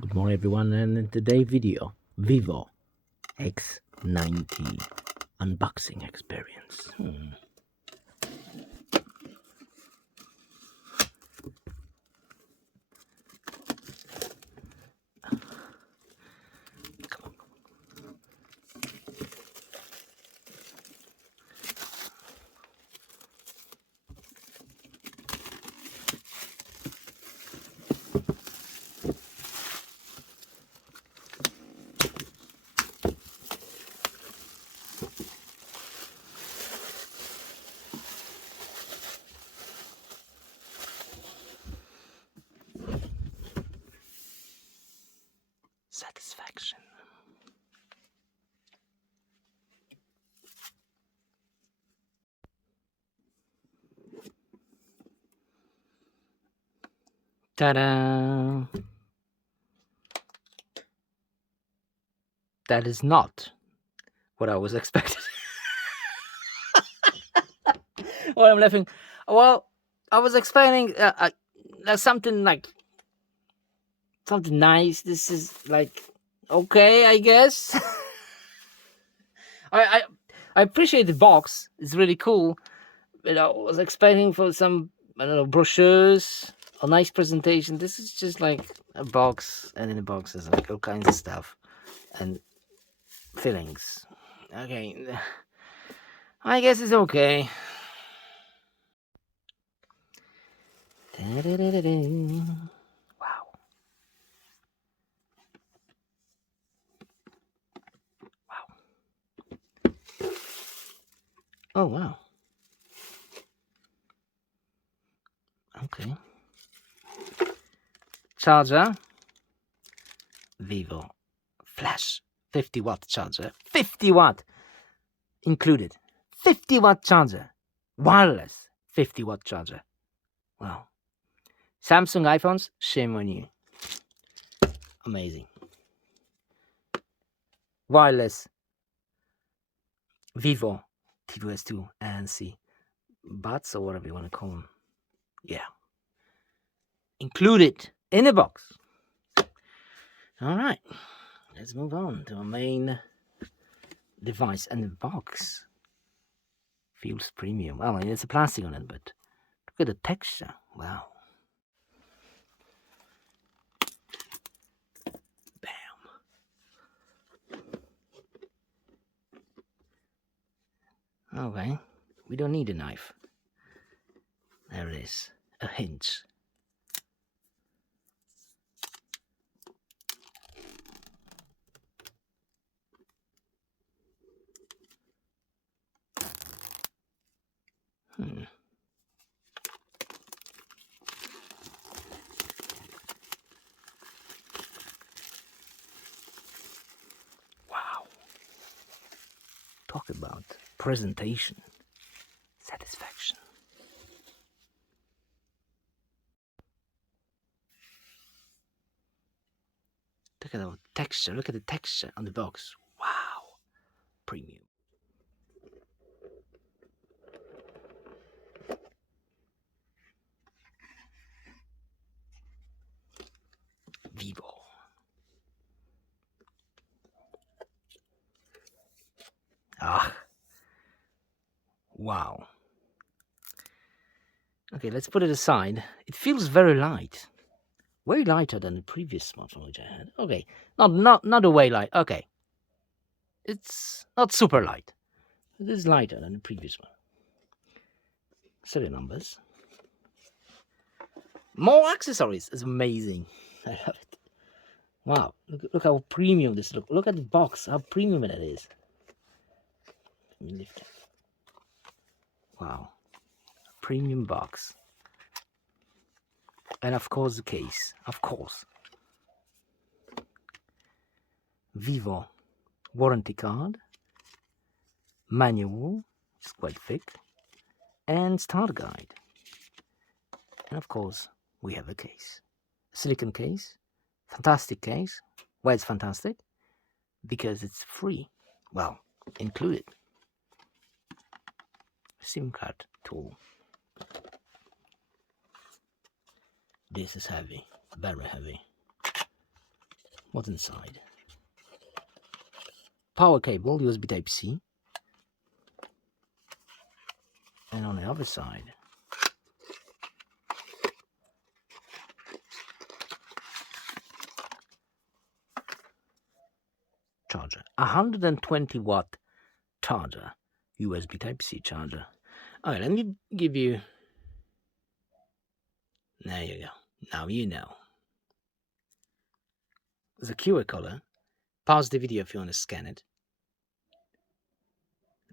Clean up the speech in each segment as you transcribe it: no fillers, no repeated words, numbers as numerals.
Good morning everyone, and in today's video, Vivo X90 unboxing experience. Satisfaction. Ta-da! That is not what I was expecting. Well, I'm laughing. Well, I was expecting something something nice. This is like okay, I guess. I appreciate the box. It's really cool. But I was expecting for some, I don't know, brochures, a nice presentation. This is just like a box, and in the box is like all kinds of stuff and fillings. Okay, I guess it's okay. Wow. Wow. Oh, wow. Okay. Charger. Vivo Flash 50-watt charger. 50-watt included. 50-watt charger. Wireless 50-watt charger. Wow. Samsung iPhones, shame on you. Amazing. Wireless Vivo tvOS2 and C buds, or whatever you want to call them. Yeah. Included in the box. All right. Let's move on to our main device. And the box feels premium. Well, I mean, it's a plastic on it, but look at the texture. Wow. Okay, we don't need a knife. There it is, a hinge. Wow. Talk about presentation. Satisfaction. Look at the texture. Look at the texture on the box. Wow. Premium. Vivo. Ah. Wow. Okay, let's put it aside. It feels very light. Way lighter than the previous smartphone which I had. Okay. Not a way light. Okay. It's not super light. It is lighter than the previous one. Serial numbers. More accessories is amazing. I love it. Wow, look how premium this looks. Look at the box, how premium it is. Let me lift it. Wow, premium box. And of course the case, of course. Vivo warranty card, manual, it's quite thick, and start guide. And of course, we have a case. Silicon case, fantastic case. Why it's fantastic? Because it's free. Well, included. SIM card tool. This is heavy, very heavy. What's inside? Power cable, USB Type-C. And on the other side, charger. 120 watt charger. USB Type-C charger. Alright, let me give you... There you go. Now you know. There's a QR color. Pause the video if you want to scan it.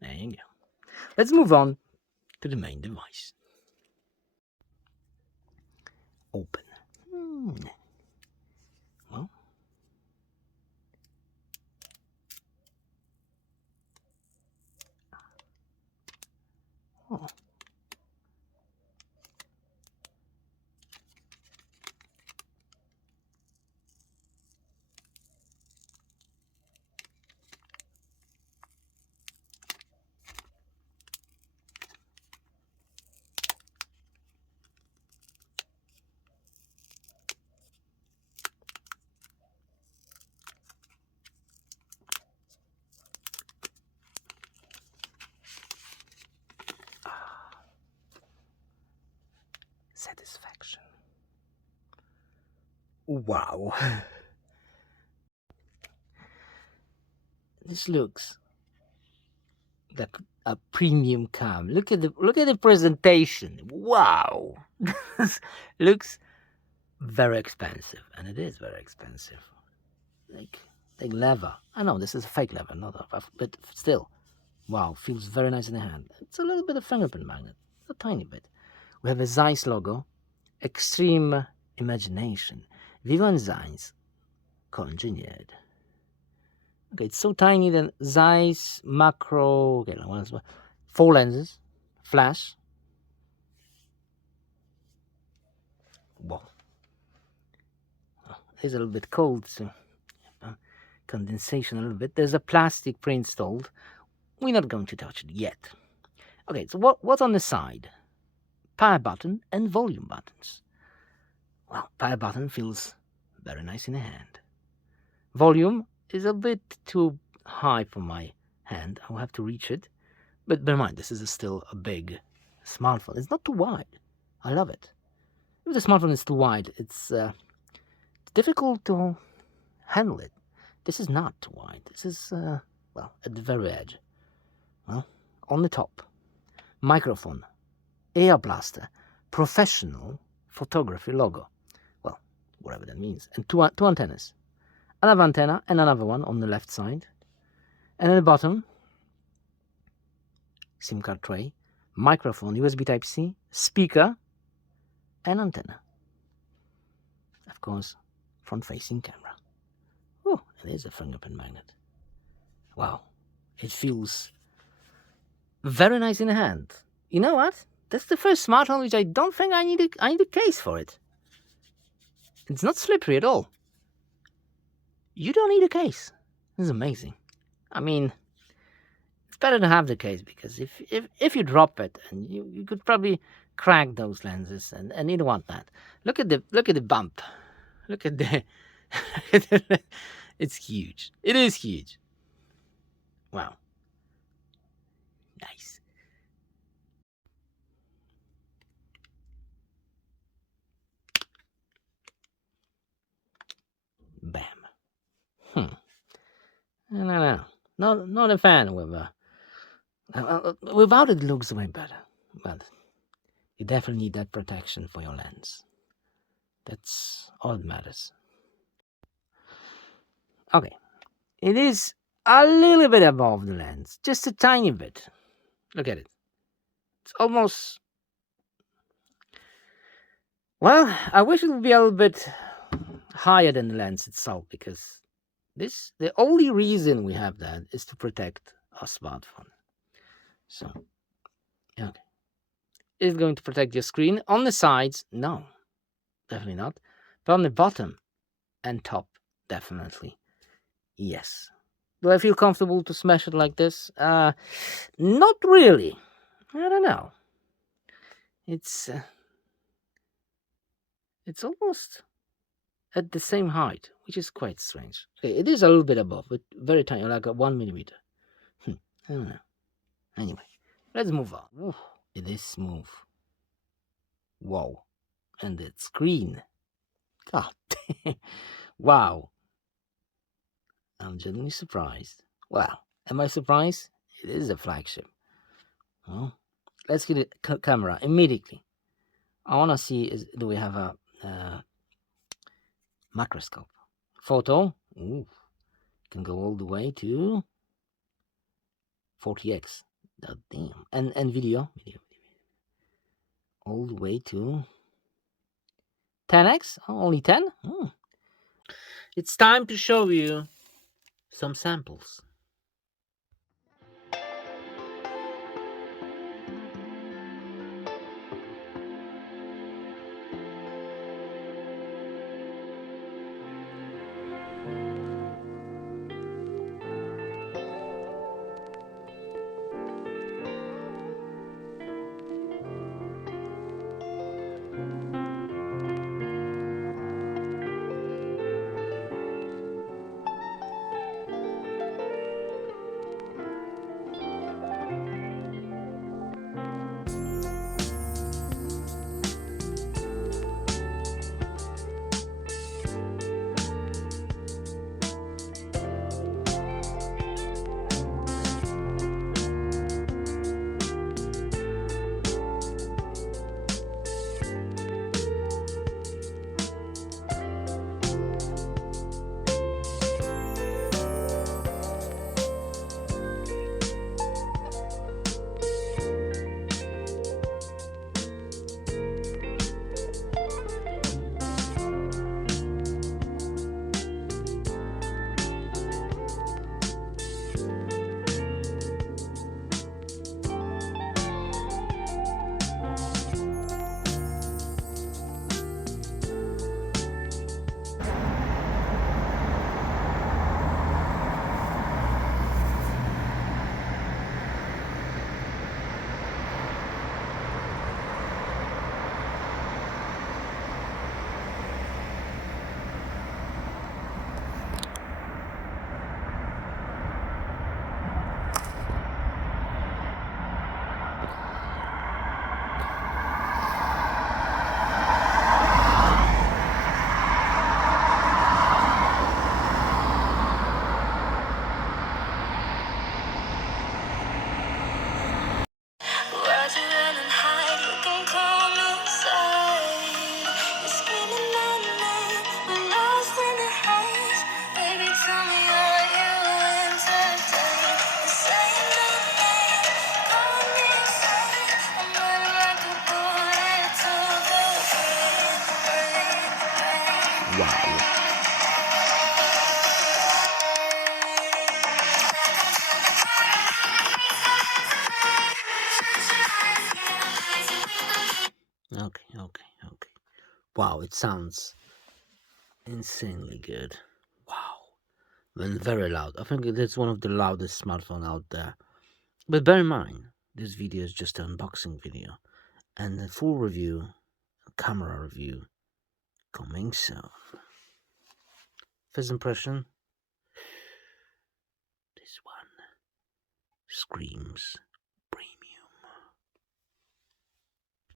There you go. Let's move on to the main device. Open. Well. Oh. Satisfaction. Wow. This looks like a premium cam. Look at the presentation. Wow. Looks very expensive, and it is very expensive. Like leather. I know this is a fake leather, not a, but still. Wow, feels very nice in the hand. It's a little bit of fingerprint magnet, a tiny bit. We have a Zeiss logo, extreme imagination, Vivo and Zeiss co-engineered. Okay, it's so tiny that Zeiss macro. Okay, 4 lenses, flash. Whoa, it's a little bit cold, so condensation a little bit. There's a plastic pre-installed. We're not going to touch it yet. Okay, so what's on the side? Power button and volume buttons. Well, power button feels very nice in the hand. Volume is a bit too high for my hand. I'll have to reach it. But bear in mind, this is still a big smartphone. It's not too wide. I love it. If the smartphone is too wide, it's difficult to handle it. This is not too wide. This is, well, at the very edge. Well, on the top, microphone, air blaster, professional photography logo. Well, whatever that means. And two antennas. Another antenna and another one on the left side. And at the bottom, SIM card tray, microphone, USB Type-C, speaker, and antenna. Of course, front-facing camera. Oh, it is a fingerprint magnet. Wow, it feels very nice in the hand. You know what? That's the first smartphone which I don't think I need a case for it. It's not slippery at all. You don't need a case. This is amazing. I mean, it's better to have the case, because if you drop it, and you could probably crack those lenses, and you don't want that. Look at the bump. Look at the it's huge. It is huge. Wow. Nice. Bam. No. Not a fan with without it looks way better. But you definitely need that protection for your lens. That's all that matters. Okay. It is a little bit above the lens. Just a tiny bit. Look at it. It's almost... Well, I wish it would be a little bit higher than the lens itself, because the only reason we have that is to protect our smartphone. So, okay. Is it going to protect your screen? On the sides, no. Definitely not. But on the bottom and top, definitely. Yes. Do I feel comfortable to smash it like this? Not really. I don't know. It's almost at the same height, which is quite strange. Okay, it is a little bit above, but very tiny, like a 1 millimeter. I don't know. Anyway, let's move on. Ooh, it is smooth. Wow. And the screen. God. Wow. I'm genuinely surprised. Wow. Am I surprised? It is a flagship. Well, let's get the camera immediately. I want to see, do we have a macroscope? Photo. Ooh. Can go all the way to 40x. God damn. And video. All the way to 10x. Oh, only 10? It's time to show you some samples. Okay. Wow, it sounds insanely good. Wow. And very loud. I think it's one of the loudest smartphone out there. But bear in mind, this video is just an unboxing video. And the full review, camera review, coming soon. First impression, this one screams